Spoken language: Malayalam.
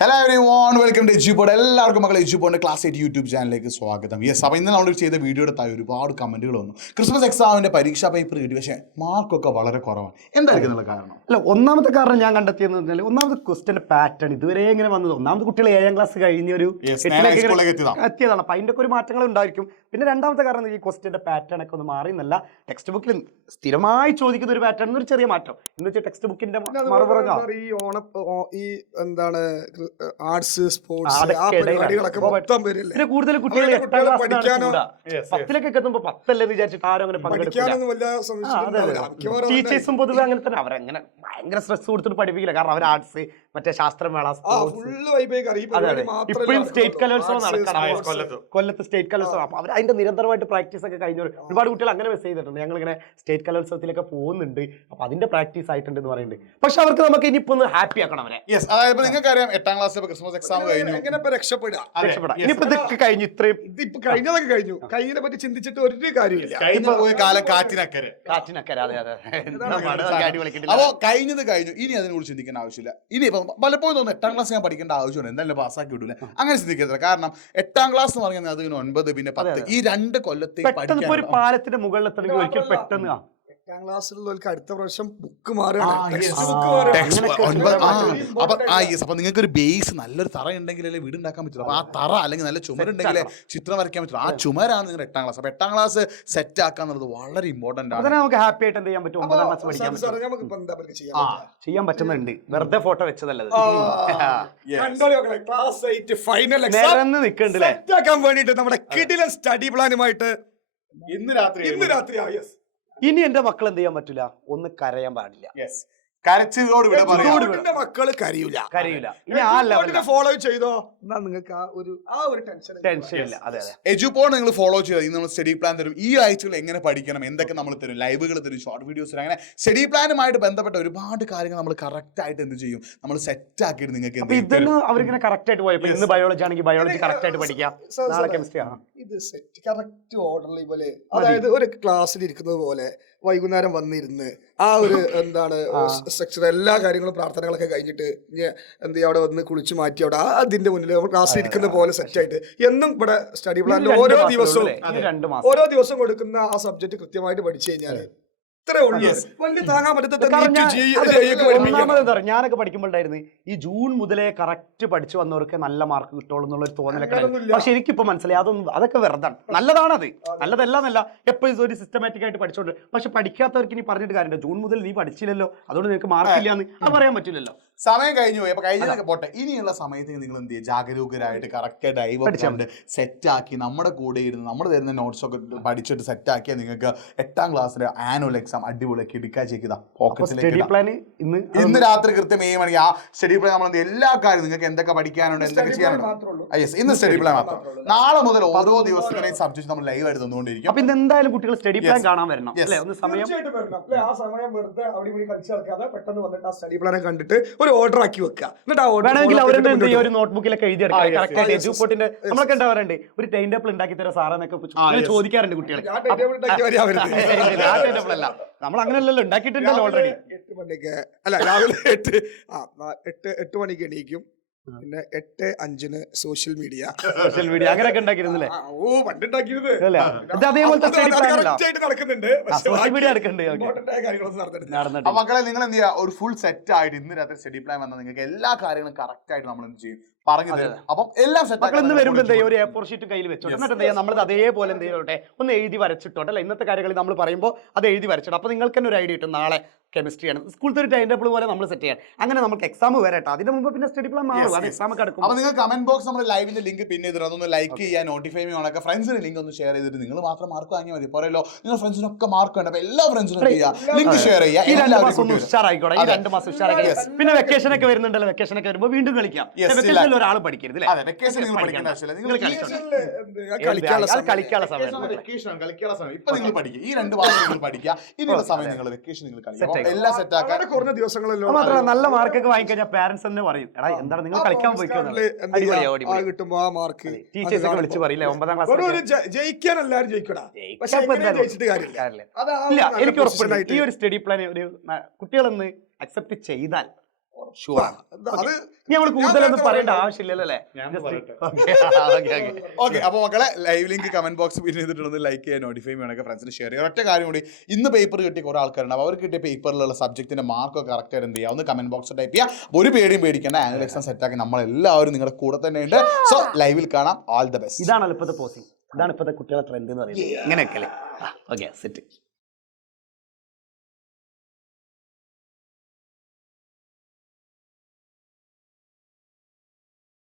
Hello everyone, welcome to Edupod. എല്ലാവർക്കും മക്കളെ എജ്യൂപോഡിൻ്റെ ക്ലാസ് 8 യൂട്യൂബ് ചാനലിലേക്ക് സ്വാഗതം. യെസ്, അപ്പോൾ ഇന്ന് നമ്മൾ ചെയ്ത വീഡിയോയുടെ താഴെ ഒരുപാട് കമൻറ്റുകൾ വന്നു. ക്രിസ്മസ് എക്സാമിൻ്റെ പരീക്ഷാ പേപ്പർ കിട്ടി, പക്ഷേ മാർക്കൊക്കെ വളരെ കുറവാണ്. എന്തായിരിക്കും എന്നുള്ള കാരണം? അല്ല, ഒന്നാമത്തെ കാരണം ഞാൻ കണ്ടെത്തിയെന്ന് പറഞ്ഞാൽ ഒന്നാമത് ക്വസ്റ്റ്യൻ്റെ പാറ്റേൺ ഇതുവരെ ഇങ്ങനെ വന്നത്. ഒന്നാമത് കുട്ടികൾ 7ാം ക്ലാസ് കഴിഞ്ഞൊരു എത്തിയതാണ്, അപ്പം അതിൻ്റെ ഒക്കെ ഒരു മാറ്റങ്ങൾ ഉണ്ടായിരിക്കും. പിന്നെ രണ്ടാമത്തെ കാരണം ഈ ക്വസ്റ്റ്യൻ്റെ പാറ്റേൺ ഒക്കെ ഒന്ന് മാറി എന്നല്ല, ടെക്സ്റ്റ് ബുക്കിൽ സ്ഥിരമായി ചോദിക്കുന്ന ഒരു പാറ്റേൺ ഒരു ചെറിയ മാറ്റം എന്ന് വെച്ചാൽ ടെക്സ്റ്റ് ബുക്കിന്റെ ഈ എന്താണ് ആർട്സ് സ്പോർട്സ് പരിപാടികളൊക്കെ മൊത്തം വരില്ലേ. പിന്നെ കൂടുതൽ കുട്ടികൾ പഠിക്കാനോ 10ലേക്ക് എത്തുമ്പോൾ 10 വിചാരിച്ചിട്ട് ആരും അങ്ങനെ ടീച്ചേഴ്സും പൊതുവെ അങ്ങനെ തന്നെ അവരങ്ങനെ ഭയങ്കര സ്ട്രെസ് കൊടുത്തിട്ട് പഠിപ്പിക്കില്ല. കാരണം അവർ ആർട്സ്, മറ്റേ ശാസ്ത്രമേള, ഇപ്പോഴും സ്റ്റേറ്റ് കലോത്സവം നടക്കണം, കൊല്ലത്ത് സ്റ്റേറ്റ് കലോത്സവം. അപ്പൊ അവർ അതിന്റെ നിരന്തരമായിട്ട് പ്രാക്ടീസ് ഒക്കെ കഴിഞ്ഞ ഒരുപാട് കുട്ടികൾ അങ്ങനെ മെസ്സേജ് ചെയ്തിട്ടുണ്ട്, ഞങ്ങൾ ഇങ്ങനെ സ്റ്റേറ്റ് കലോത്സവത്തിലൊക്കെ പോകുന്നുണ്ട്, അപ്പൊ അതിന്റെ പ്രാക്ടീസ് ആയിട്ടുണ്ട് എന്ന് പറയുന്നുണ്ട്. പക്ഷെ അവർക്ക് നമുക്ക് ഇനിയിപ്പോ ഒന്ന് ഹാപ്പി ആക്കണം അവരെ. അതായത് നിങ്ങൾക്കറിയാം 8ാം ക്ലാസ് ക്രിസ്മസ് എക്സാം കഴിഞ്ഞു, രക്ഷപ്പെടാം. ഇനിയിപ്പോ ഇതൊക്കെ കഴിഞ്ഞു, ഇത്രയും ഇതിപ്പോ കഴിഞ്ഞതൊക്കെ കഴിഞ്ഞു, കഴിഞ്ഞതിനെ പറ്റി ചിന്തിച്ചിട്ട് ഒരു കാര്യമില്ല. കാലം കാറ്റിനക്കരെ. അപ്പോ കഴിഞ്ഞത് കഴിഞ്ഞു, ഇനി അതിനെ കുറിച്ച് ചിന്തിക്കേണ്ട ആവശ്യമില്ല. ഇനി ഇപ്പൊ പലപ്പോഴും തോന്നുന്നു 8ാം ക്ലാസ് ഞാൻ പഠിക്കേണ്ട ആവശ്യമുണ്ട്, എന്തായാലും പാസ്സാക്കി വിടൂല, അങ്ങനെ ചിന്തിക്കരുത്. കാരണം 8ാം ക്ലാസ് എന്ന് പറഞ്ഞാൽ അത് 9 പിന്നെ 10 ഈ 2 കൊല്ലത്തേക്ക് ഒരു പാലത്തിന്റെ മുകളിൽ ഒരിക്കൽ പെട്ടെന്ന് 8ാം ക്ലാസ്സിലുള്ളവർക്ക് അടുത്ത പ്രാവശ്യം ബുക്ക് അപ്പൊ നിങ്ങൾക്ക് ഒരു ബേസ് നല്ലൊരു തറ ഉണ്ടെങ്കിലല്ലേ വീട് ഉണ്ടാക്കാൻ പറ്റുള്ളൂ. അപ്പൊ ആ തറ അല്ലെങ്കിൽ നല്ല ചുമരുണ്ടെങ്കിലേ ചിത്രം വരയ്ക്കാൻ പറ്റുള്ളൂ. ആ ചുമരാണ് നിങ്ങൾ 8ാം ക്ലാസ്. അപ്പൊ 8ാം ക്ലാസ് സെറ്റ് ആക്കാന്നുള്ളത് വളരെ ഇമ്പോർട്ടന്റ് ആണ്. നമുക്ക് ഹാപ്പി ആയിട്ട് എന്ത് ചെയ്യാൻ പറ്റും, 9ാം ക്ലാസ് ചെയ്യാൻ പറ്റുന്നുണ്ട്. വെറുതെ ഫോട്ടോ വെച്ചതല്ലത് സെറ്റാക്കാൻ വേണ്ടിട്ട് നമ്മുടെ കിടിലൻ സ്റ്റഡി പ്ലാനുമായിട്ട് ഇന്ന് രാത്രി ഇനി എന്റെ മക്കൾ എന്ത് ചെയ്യാൻ പറ്റില്ല, ഒന്ന് കരയാൻ പാടില്ല. കരച്ചിലോട് മക്കള് കരയൂല. ഇനി ആ ലെവലിൽ ഫോളോ ചെയ്തോ, എന്നാ നിങ്ങൾക്ക് ആ ഒരു ടെൻഷൻ ഇല്ല. അതെ അതെ, എജ്യൂപോഡ് നിങ്ങൾ ഫോളോ ചെയ്താൽ ഇന്ന് നമ്മൾ സ്റ്റഡി പ്ലാൻ തരും. ഈ ആഴ്ചകൾ എങ്ങനെ പഠിക്കണം, എന്തൊക്കെ നമ്മൾ തരും, ലൈവുകൾ തരും, ഷോർട്ട് വീഡിയോസ് തരും. അങ്ങനെ സ്റ്റഡി പ്ലാനുമായിട്ട് ബന്ധപ്പെട്ട ഒരുപാട് കാര്യങ്ങൾ നമ്മൾ കറക്റ്റ് ആയിട്ട് എന്ത് ചെയ്യും, നമ്മൾ സെറ്റ് ആക്കിയിട്ട് നിങ്ങൾക്ക് ഇതെല്ലാം അവരിങ്ങനെ കറക്റ്റ് ആയിട്ട് പോയപ്പോ ഇന്ന് ബയോളജി ആണെങ്കിൽ ബയോളജി കറക്റ്റ് ആയിട്ട് പഠിക്കാം, നാളെ കെമിസ്ട്രി ഇത് സെറ്റ് കറക്റ്റ് ഓർഡർലി പോലെ. അതായത് ഒരു ക്ലാസ്സിൽ ഇരിക്കുന്നത് പോലെ വൈകുന്നേരം വന്നിരുന്ന് ആ ഒരു എന്താണ് സ്ട്രക്ചർ, എല്ലാ കാര്യങ്ങളും പ്രാർത്ഥനകളൊക്കെ കഴിഞ്ഞിട്ട് എന്ത് ചെയ്യുക, അവിടെ വന്ന് കുളിച്ച് മാറ്റി അവിടെ അതിന്റെ മുന്നിൽ നമ്മൾ ക്ലാസ്സിൽ ഇരിക്കുന്ന പോലെ സെറ്റ് ആയിട്ട് എന്നും ഇവിടെ സ്റ്റഡി പ്ലാനിൽ ഓരോ ദിവസവും കൊടുക്കുന്ന ആ സബ്ജക്ട് കൃത്യമായിട്ട് പഠിച്ചു കഴിഞ്ഞാൽ ഞാനൊക്കെ പഠിക്കുമ്പോഴായിരുന്നു ഈ ജൂൺ മുതലേ കറക്റ്റ് പഠിച്ചു വന്നവർക്ക് നല്ല മാർക്ക് കിട്ടുള്ളൂ എന്നുള്ളൊരു തോന്നലൊക്കെ. പക്ഷെ എനിക്കിപ്പോ മനസ്സിലായി അതൊക്കെ വെറുതെ നല്ലതാണ്, അത് നല്ലതല്ല എപ്പോഴും ഒരു സിസ്റ്റമാറ്റിക് ആയിട്ട് പഠിച്ചോണ്ട്. പക്ഷെ പഠിക്കാത്തവർക്ക് ഇനി പറഞ്ഞിട്ട് കാര്യമില്ല, ജൂൺ മുതൽ നീ പഠിച്ചില്ലല്ലോ അതുകൊണ്ട് നിനക്ക് മാർക്കില്ലാന്ന് അത് പറയാൻ പറ്റില്ലല്ലോ. സമയം കഴിഞ്ഞു പോയി, അപ്പൊ കഴിഞ്ഞതൊക്കെ പോട്ടെ. ഇനിയുള്ള സമയത്ത് നിങ്ങൾ എന്ത് ചെയ്യുക, ജാഗരൂകരായിട്ട് കറക്റ്റ് ഡൈവ് സെറ്റ് ആക്കി നമ്മുടെ കൂടെ ഇരുന്ന് നമ്മൾ തരുന്ന നോട്ട്സ് ഒക്കെ പഠിച്ചിട്ട് സെറ്റ് ആക്കിയാൽ നിങ്ങൾക്ക് 8ാം ക്ലാസ്സിലെ ആനുവൽ എക്സാം അടിപൊളിയാക്കി എടുക്കാൻ ചെയ്താ പോക്കറ്റിലേക്ക്. ഇന്ന് രാത്രി കൃത്യം 7 മണിക്ക് ആ സ്റ്റഡി പ്ലാൻ നമ്മൾ എല്ലാ കാര്യവും നിങ്ങൾക്ക് എന്തൊക്കെ പഠിക്കാനുണ്ട്, എന്തൊക്കെ ചെയ്യാനുണ്ട്. ഇന്ന് സ്റ്റഡി പ്ലാൻ മാത്രം. നാളെ മുതൽ ഓരോ ദിവസത്തിനെയും സബ്ജക്ട് നമ്മൾ ലൈവ് ആയിട്ട് തന്നുകൊണ്ടിരിക്കും. അപ്പൊ എന്തായാലും കുട്ടികൾ സ്റ്റഡി പ്ലാൻ കാണാൻ വരണം, ആ സമയം വെറുതെ അവിടെ ഇവിടെ കളിച്ചു കളിക്കാതെ പെട്ടെന്ന് വന്നിട്ട് ആ സ്റ്റഡി പ്ലാൻ കണ്ടിട്ട് ഓർഡർ ആക്കി വെക്കുക. വേണമെങ്കിൽ അവരുടെ ഒരു നോട്ട്ബുക്കിലൊക്കെ എഴുതി എടുക്കാം. എജ്യൂപോർട്ടിന്റെ നമ്മളൊക്കെ ഉണ്ടാവാറുണ്ട്, ഒരു ടൈം ടേബിൾ ഉണ്ടാക്കി തരാം സാറെന്നൊക്കെ ചോദിക്കാറുണ്ട് കുട്ടികൾ. നമ്മൾ അങ്ങനെയല്ലല്ലോ, ഉണ്ടാക്കിയിട്ടുണ്ടല്ലോ ഓൾറെഡി. 8 മണിക്ക് അല്ല, രാവിലെ 8 മണിക്ക് എണീക്കും, പിന്നെ 8:05 സോഷ്യൽ മീഡിയ അങ്ങനെയൊക്കെ ഉണ്ടാക്കിയിരുന്നില്ലേ? മക്കളെ നിങ്ങൾ എന്ത് ചെയ്യുക, ഒരു ഫുൾ സെറ്റ് ആയിട്ട് ഇന്ന് രാത്രി സ്റ്റഡി പ്ലാൻ വന്നാൽ നിങ്ങൾക്ക് എല്ലാ കാര്യങ്ങളും കറക്റ്റ് ആയിട്ട് നമ്മൾ എന്ത് ചെയ്യും പറഞ്ഞു തരും. അപ്പം എല്ലാം സെറ്റ് വരുമ്പോൾ എന്ത് ചെയ്യും, ഒരു A4 ഷീറ്റ് കയ്യിൽ വെച്ചോട്ടെ, എന്നിട്ട് എന്ത് ചെയ്യാം, നമ്മൾ അതേപോലെ എന്ത് ചെയ്തോട്ടെ, ഒന്ന് എഴുതി വരച്ചിട്ടോട്ടെ. അല്ല, ഇന്നത്തെ കാര്യങ്ങൾ നമ്മൾ പറയുമ്പോൾ അത് എഴുതി വരച്ചിട്ട് അപ്പൊ നിങ്ങൾക്ക് തന്നെ ഒരു ഐഡിയ കിട്ടും. നാളെ കെമിസ്ട്രിയാണ്, സ്കൂളത്തെ ഒരു ടൈം ടേബിൾ പോലെ നമ്മൾ സെറ്റ് ചെയ്യാൻ. അങ്ങനെ നമുക്ക് എക്സാം വരട്ടെ, അതിന് മുമ്പ് പിന്നെ സ്റ്റഡി പ്ലാൻ മാറും, അത് എക്സാം ഒക്കെ എടുക്കും. അപ്പോൾ നിങ്ങൾ കമന്റ് ബോക്സ് നമ്മുടെ ലൈവിന്റെ ലിങ്ക് പിന്നെ ചെയ്തിട്ട് അതൊന്ന് ലൈക്ക് ചെയ്യുക, നോട്ടിഫൈ ചെയ്യുക, ഫ്രണ്ട്സിന് ലിങ്ക് ഒന്ന് ഷെയർ ചെയ്തിട്ട് നിങ്ങൾ മാത്രം മാർക്ക് വാങ്ങിയാൽ മതി. പറയല്ലോ നിങ്ങൾ ഫ്രണ്ട്സിനൊക്കെ മാർക്ക് വേണ്ട, അപ്പൊ എല്ലാ ഫ്രണ്ട്സിനും ലിങ്ക് ഷെയർ ചെയ്യുക. ഈ 2 മാസം ഒന്ന് ഉഷാറായിക്കോട്ടെ, ഈ 2 മാസം ഉഷാറാക്കി. പിന്നെ വെക്കേഷൻ ഒക്കെ വരുന്നുണ്ടല്ലോ, വെക്കേഷൻ ഒക്കെ വരുമ്പോൾ വീണ്ടും കളിക്കാം. വെക്കേഷനിൽ ഒരാൾ പഠിക്കരുത്, വെക്കേഷൻ നിങ്ങൾ പഠിക്കേണ്ട ആവശ്യമില്ല, നിങ്ങൾ കളിക്കാനുള്ള സമയം. ഇപ്പൊ നിങ്ങൾ പഠിക്കുക, ഈ 2 മാസം നിങ്ങൾ പഠിക്കുക, ഇനിയുള്ള സമയം നിങ്ങൾ വെക്കേഷൻ നിങ്ങൾ കളിക്കുക. എല്ലാം സെറ്റ് ആക്കാൻ കുറഞ്ഞ ദിവസങ്ങളല്ലോ. മാത്രമല്ല നല്ല മാർക്കൊക്കെ വാങ്ങിക്കഴിഞ്ഞാൽ പാരന്റ്സ് തന്നെ പറയും, എടാ എന്താണ് നിങ്ങൾ കളിക്കാൻ പോയിക്കോ, കിട്ടുമ്പോ ആ മാർക്ക് ടീച്ചേഴ്സ് ഒക്കെ വിളിച്ച് പറയില്ലേ 9ാം ക്ലാസ് ജയിക്കാൻ എല്ലാവരും ജയിക്കടാ. എനിക്ക് ഉറപ്പുണ്ട് ഈ ഒരു സ്റ്റഡി പ്ലാൻ ഒരു കുട്ടികളൊന്ന് അക്സെപ്റ്റ് ചെയ്താൽ ഷുവർ അത് നമ്മൾ കൂടുതലൊന്നും പറയേണ്ട ആവശ്യമില്ലല്ലോ അല്ലേ? ഓക്കെ. അപ്പോൾ മക്കളെ ലൈവ് ലിങ്ക് കമന്റ് ബോക്സ് പിൻ ചെയ്തിട്ടുണ്ടെന്ന് ലൈക്ക് ചെയ്യുക, നോട്ടിഫൈ ചെയ്യണമൊക്കെ ഫ്രണ്ട്സിന് ഷെയർ ചെയ്യുക. ഒറ്റ കാര്യം കൂടി, ഇന്ന് പേപ്പർ കിട്ടിയ കുറേ ആൾക്കാരുണ്ട്. അപ്പോൾ അവർ കിട്ടിയ പേപ്പറിലുള്ള സബ്ജക്റ്റിന്റെ മാർക്കൊക്കെ കറക്റ്റ് ആയിട്ട് എന്ത് ചെയ്യുക, ഒന്ന് കമന്റ് ബോക്സിൽ ടൈപ്പ് ചെയ്യുക. ഒരു പേടിയും പേടിക്കേണ്ട, ആനുവൽ എക്സാം സെറ്റാക്കി നമ്മളെല്ലാവരും നിങ്ങളുടെ കൂടെ തന്നെ ഉണ്ട്. സോ ലൈവിൽ കാണാം. All the best. ഇതാണല്ലോ ഇപ്പോഴത്തെ പോസിംഗ്, ഇതാണ് ഇപ്പോഴത്തെ കുട്ടികളെ ട്രെൻഡ് എന്ന് പറയുന്നത്. ഇങ്ങനെയൊക്കെ അല്ലേ? Okay, set.